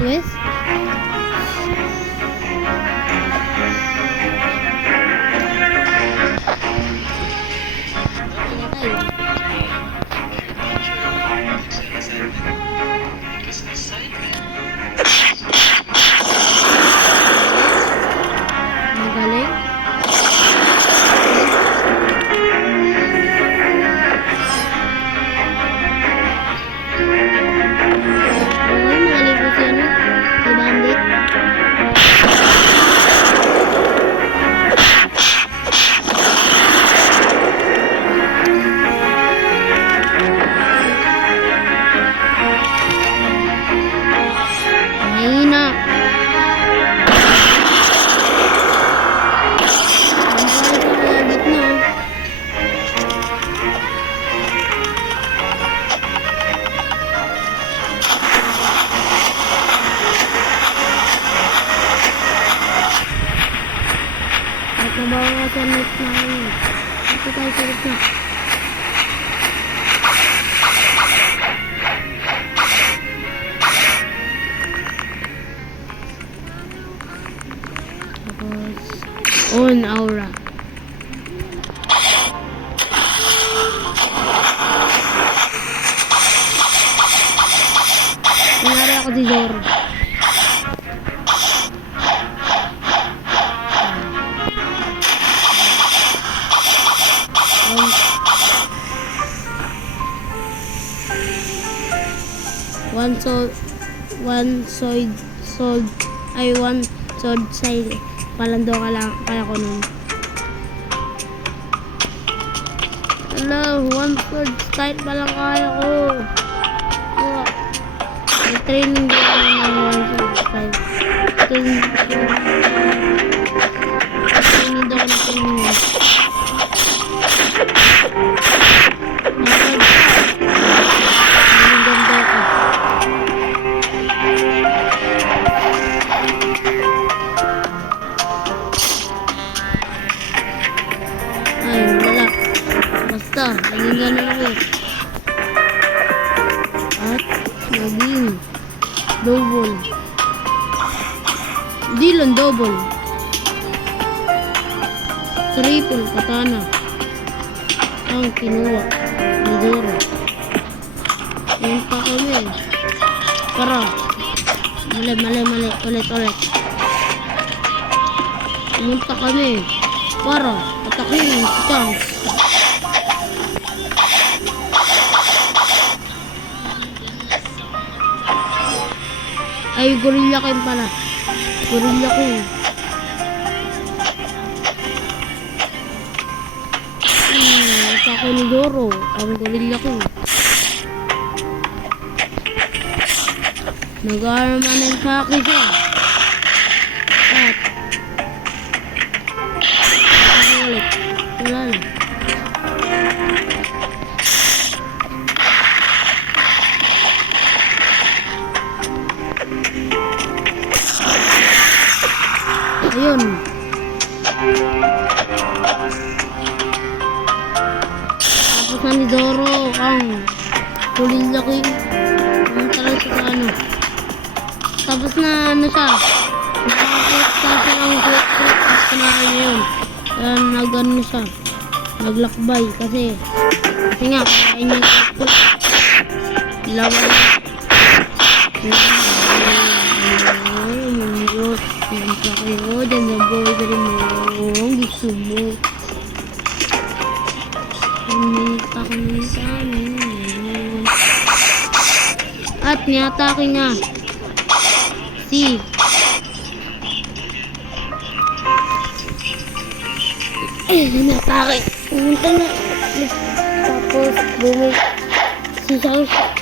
Yes? Magaling. Magaling po si ano? Si Bandit. Mahina. At nabawa sa net na ngayon. Ito tayo sa net na. Tapos, on aura. Nangyari ako si Zoro. One sword side palando ka lang kaya ko nun. Hello, one sword side pa lang kaya ko. May training din ako ng one sword side. Training daw ako ng training. Naging ganun ako. At naging double. Hindi lang double. Triple katana ang kinuha ni Zoro. Yan pa kami. Para mali ulit. Pumunta kami para atakin si Chance. Ay, Gorilla King pala. Gorilla King. Atake ni Zoro. Ang Gorilla King. Nag-arma ng saki siya. At ulit. Wala na. Ayun. Tapos na ni Zoro ang Gorilla King. Pumunta lang siya sa ano. Tapos na ano siya. Nakakita siya ng quick. Tapos kanahan niya yun. Kaya nag-ano siya. Naglakbay kasi nga kaya niya yung quick. Lawan. Yan pa kayo, dyan na boy ka rin mo, gusto mo. Kumita sa amin. At niatake nga si niatake. Pumunta na. Tapos bumalik si Chance.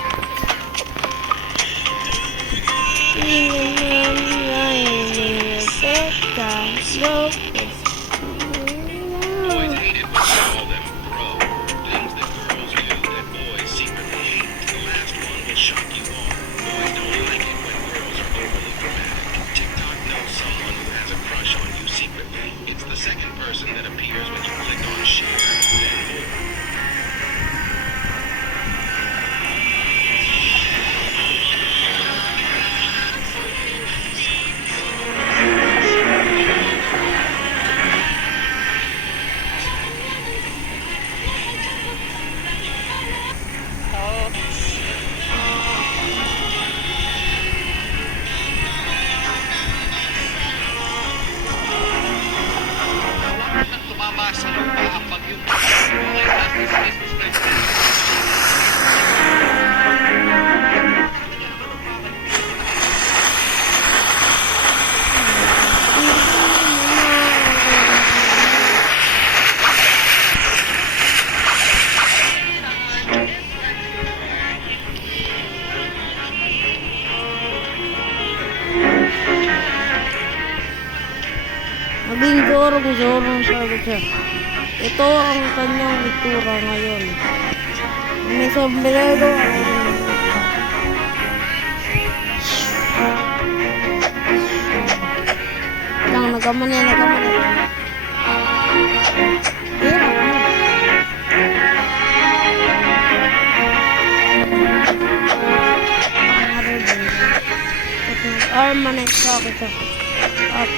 Boys hate it when you call them bro. Things that girls do that boys secretly hate. The last one will shock you all. Boys don't like it when girls are overly dramatic. TikTok knows someone who has a crush on you secretly. It's the second person that appears when you click on share. Sabing Zoro sabi siya. Ito ang kanyang itsura ngayon. May sombrero. Nagaman yan. Armanite sa akin siya. At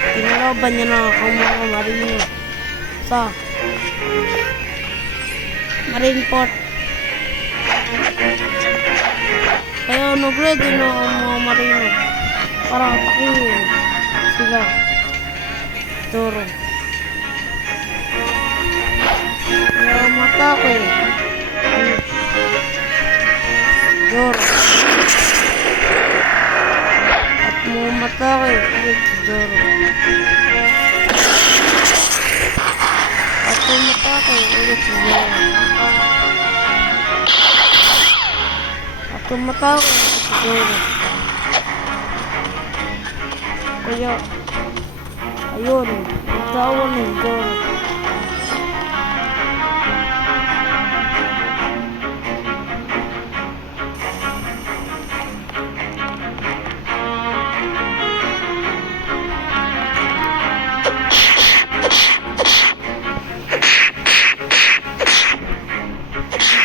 kinalaban niya na ang mga marino sa Marineport. Kaya nag-ready na ang mga marino para atakin sila. Zoro. Kaya matake Zoro. At mumatake ulit si Zoro. At mumatake ulit si Zoro. At tumatake ulit si Zoro. Kaya ayun, nagtawan ng Zoro.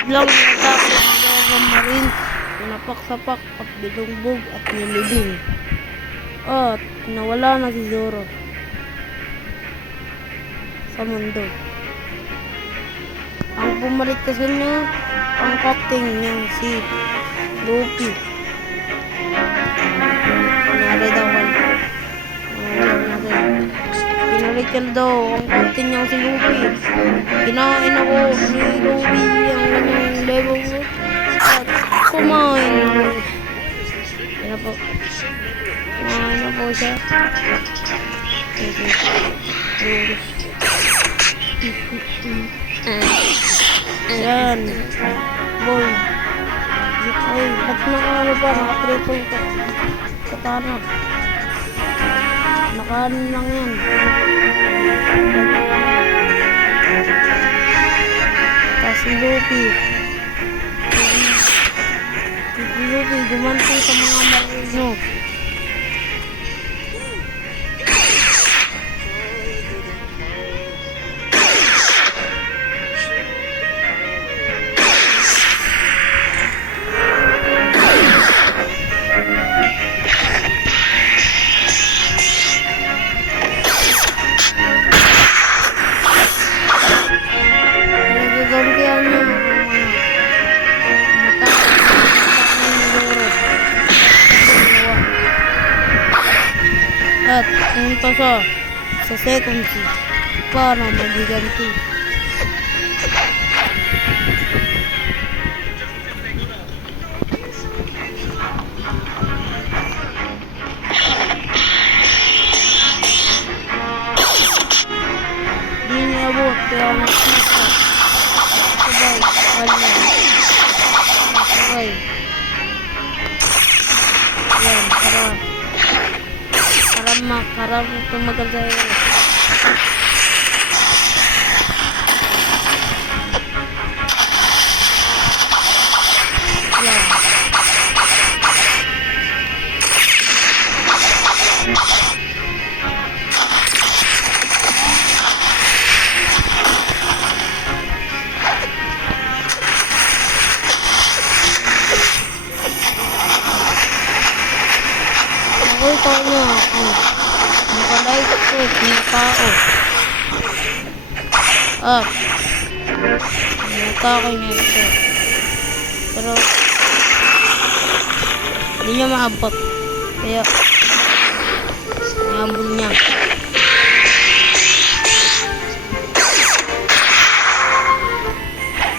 Biglang natapos ang Zoro Marine, pinapak-sapak at bilugbog at nilibing. At nawala na si Zoro sa mundo. Ang bumalik kasi niya ang captain niyang si Luffy. Nangyari daw pinalik niya daw ang captain niyang si Luffy. Kinain ako ni Luffy ang kanyang level at kumain na po siya. Ayan. Boy. Ay, ba't nakaano pa? Naka-triple katana. Nakaano lang yan. Kasi Luffy. Si Luffy gumanti sa mga marino. At punta siya sa second sea para magiganti. Di niya abot kaya nakita. Sabay, sabay. Yan, para tumagal sa iyo. Yan. Nakita niya ako. Naka-lightfoot na tao. At natake niya ito. Pero hindi niya maabot. Kaya nabul niya.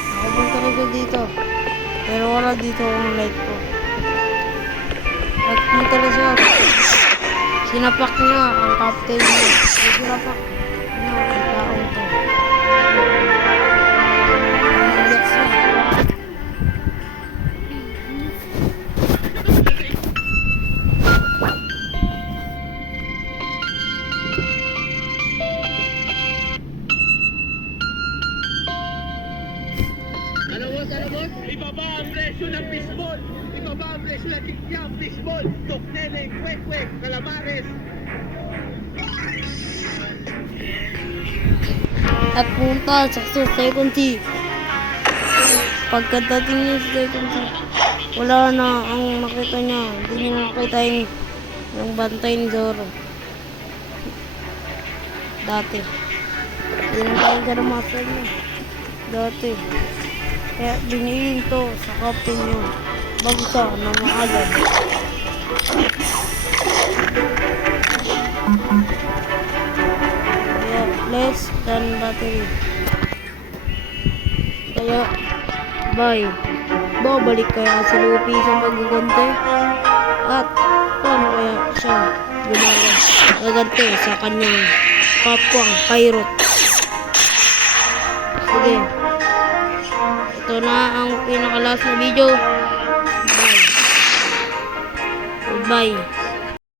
Nakapunta rin ko dito. Pero wala dito ang light ko. At punta rin siya. Sinapak niya ang captain niya. Ay, sinapak niya ang taong to. Nag-gets niya. La Chiquiao, Fishball, Toknele, Kwek, Calamares. At punta sa second tee. Pagkadating niya sa second tee, wala na ang nakita niya. Hindi niya nakita yung bantay ni Zoro. Dati. Hindi na tayo garamasa niya. Dati. Kaya binilin to sa captain niya. Bagsa na maagad. Kaya less than battery. Kaya bye. Babalik kaya si Luffy sa magagante? At paano kaya siya gagante sa kanyang kapwang Pirate? Sige. Ito na ang pinakalas na video. Bye. Goodbye.